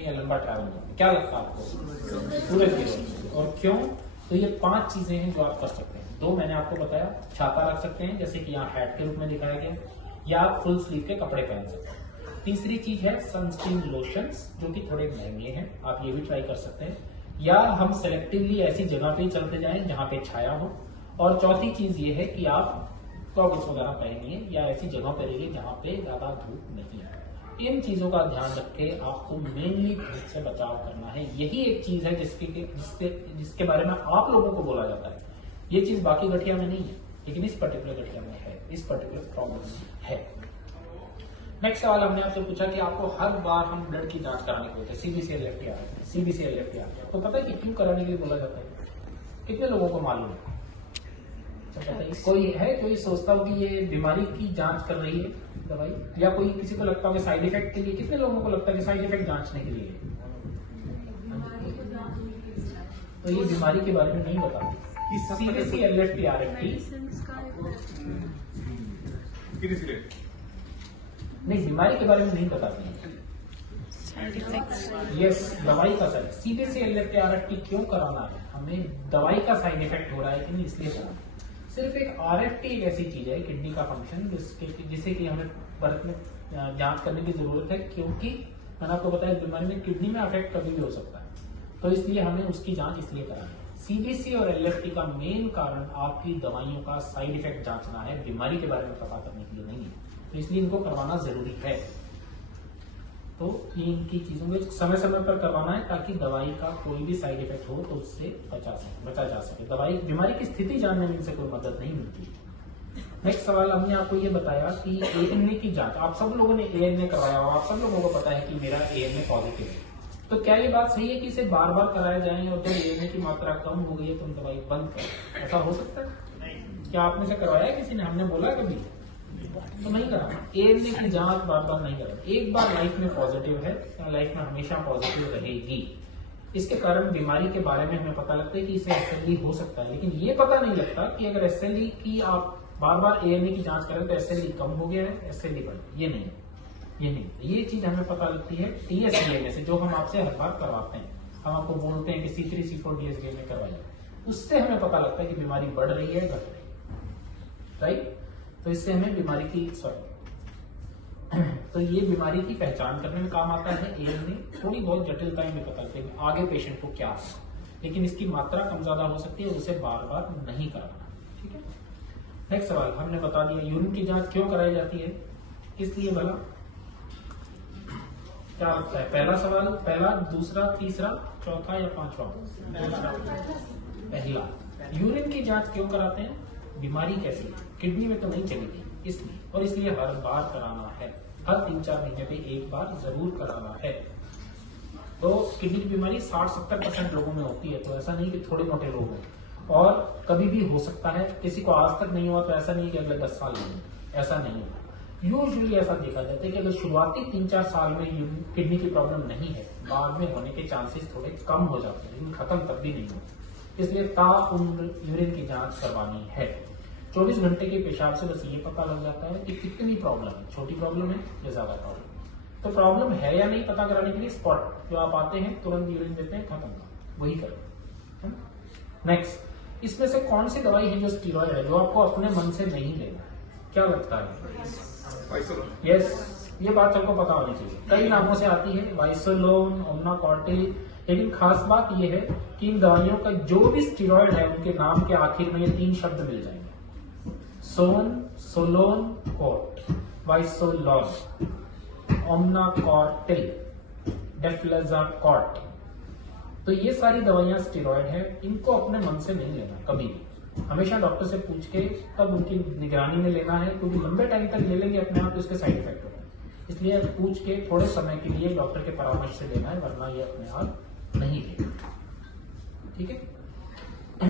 में या लंबा ट्रैवल जोन में? क्या लगता है आपको? सूरज की रोशनी। और क्यों? तो ये 5 चीजें हैं जो आप कर सकते हैं। 2 मैंने आपको बताया, छाता रख सकते हैं जैसे कि यहाँ हैट के रूप में दिखाया गया, या आप फुल स्लीव के कपड़े पहन सकते हैं। तीसरी चीज है सनस्क्रीन लोशंस, जो कि थोड़े महंगे हैं, आप ये भी ट्राई कर सकते हैं, या हम सेलेक्टिवली ऐसी जगह पे चलते जाएं जहां पे छाया हो। और चौथी चीज ये है कि आप गॉगल्स वगैरह पहनिए या ऐसी जगह पर रहिए जहां पे ज्यादा धूप नहीं है। इन चीजों का ध्यान रख के आपको मेनली धूप से बचाव करना है। यही एक चीज है जिसके बारे में आप लोगों को बोला जाता है। ये चीज बाकी गठिया में नहीं है, लेकिन इस पर्टिकुलर गठिया में है, इस पर्टिकुलर प्रॉब्लम में है। नेक्स्ट सवाल हमने आपसे पूछा कि आपको हर बार हम ब्लड की जांच कराने को बोलते हैं, सीबीसीएल एफटीआर, सीबीसीएल एफटीआर। तो पता है कि क्यों कराने के लिए बोला जाता है? कितने लोगों को मालूम है? कोई है कोई सोचता हो कि ये बीमारी की जांच कर रही है दवाई, या कोई किसी को लगता हो कि साइड इफेक्ट के लिए? कितने लोगों को लगता है कि साइड इफेक्ट जांचने के लिए? तो ये बीमारी के बारे में नहीं बताते। सीबीसीएल एफटीआर नहीं, बीमारी के बारे में नहीं बताते हैं। यस, दवाई का साइड। सीबीसीएल एफटीआर क्यों कराना है? हमें दवाई का साइड इफेक्ट हो रहा है कि नहीं, इसलिए कराना। सिर्फ एक आरएफटी एक ऐसी चीज है, किडनी का फंक्शन, जिसे कि हमें बर्थ में जांच करने की जरूरत है, क्योंकि मैंने आपको बताया बीमारी में किडनी में अफेक्ट कभी भी हो सकता है, तो इसलिए हमें उसकी जांच इसलिए करानी है। सीबीसी और एलएफटी का मेन कारण आपकी दवाइयों का साइड इफेक्ट जांचना है, बीमारी के बारे में पता करने के लिए नहीं है, तो इसलिए इनको करवाना जरूरी है। तो इनकी चीजों को समय समय पर करवाना है ताकि दवाई का कोई भी साइड इफेक्ट हो तो उससे बचा जा सके। दवाई बीमारी की स्थिति जानने में इनसे कोई मदद नहीं मिलती। नेक्स्ट सवाल, हमने आपको ये बताया कि एएनए की जांच, आप सब लोगों ने एएनए करवाया हो, आप सब लोगों को पता है कि मेरा एएनए पॉजिटिव है, तो क्या ये बात सही है कि इसे बार बार कराया जाए और जब एएनए की मात्रा कम हो गई है तो हम दवाई बंद करें? ऐसा हो सकता है? क्या आपने से करवाया है किसी ने? हमने बोला कभी तो नहीं करा। एएनए की जांच बार बार नहीं करा। एक बार लाइफ में पॉजिटिव है, लाइफ में हमेशा पॉजिटिव रहेगी। इसके कारण बीमारी के बारे में हमें पता लगता है कि इसे एसएलई हो सकता है, लेकिन ये पता नहीं लगता कि अगर एसएलई की आप बार बार एएनए की जांच करें तो एसएलई कम हो गया है, एसएलई बढ़ गया। ये नहीं, ये चीज हमें पता लगती है टीएसडीएमए से, जो हम आपसे हर बार करवाते हैं। हम आपको बोलते हैं कि C3 C4 डीएसडीएमए करवाइए, उससे हमें पता लगता है कि बीमारी बढ़ रही है, घट रही है, राइट? तो इससे हमें बीमारी की तो ये बीमारी की पहचान करने में काम आता है एएनए। थोड़ी बहुत जटिलताएं भी पता लगती है आगे पेशेंट को क्या है, लेकिन इसकी मात्रा कम ज्यादा हो सकती है, उसे बार बार नहीं कराना। ठीक है। नेक्स्ट सवाल हमने बता दिया, यूरिन की जांच क्यों कराई जाती है, किस लिए भला? क्या लगता है? पहला सवाल, पहला, दूसरा, तीसरा, चौथा या पांचवा? पहला। यूरिन की जांच क्यों कराते हैं? बीमारी कैसी है, किडनी में तो नहीं चलेगी, इसलिए, और इसलिए हर बार कराना है, हर 3-4 महीने पे एक बार जरूर कराना है। तो किडनी की बीमारी 60-70% लोगों में होती है, तो ऐसा नहीं कि थोड़े मोटे लोग हैं, और कभी भी हो सकता है। किसी को आज तक नहीं हुआ तो ऐसा नहीं कि अगले 10 साल में, ऐसा नहीं होता। यूजुअली ऐसा देखा जाता है कि अगर शुरुआती 3-4 साल में किडनी की प्रॉब्लम नहीं है, बाद में होने के चांसेस थोड़े कम हो जाते हैं, लेकिन खत्म तब भी नहीं होते। इसलिए ताउम्र यूरिन की जांच करवानी है। 24 घंटे के पेशाब से बस ये पता लग जाता है कि कितनी प्रॉब्लम है, छोटी प्रॉब्लम है या ज्यादा प्रॉब्लम। तो प्रॉब्लम है या नहीं पता कराने के लिए स्पॉट जो आप आते हैं, तुरंत यूरिन देते हैं, खत्म का वही करें। नेक्स्ट, इसमें से कौन सी दवाई है जो स्टीरॉयड है, जो आपको अपने मन से नहीं लेना? क्या लगता है? यस, ये बात सबको पता होनी चाहिए। कई नामों से आती है, वाइसोलोन, ओमनाकॉर्टिल, लेकिन खास बात यह है कि इन दवाइयों का जो भी स्टीरॉयड है, उनके नाम के आखिर में ये 3 शब्द मिल जाएंगे: सोन, सोलोन, कोट, वाइसोलोन, ओमनाकॉर्टिल, डेफ्लेज़ाकॉर्ट। तो ये सारी दवाइयां स्टेरॉयड है, इनको अपने मन से नहीं लेना कभी भी। हमेशा डॉक्टर से पूछ के तब उनकी निगरानी में लेना है, क्योंकि लंबे टाइम तक ले लेंगे अपने आप तो इसके साइड इफेक्ट होते हैं। इसलिए पूछ के थोड़े समय के लिए डॉक्टर के परामर्श से लेना है, वरना ये अपने आप नहीं लेगा। ठीक है।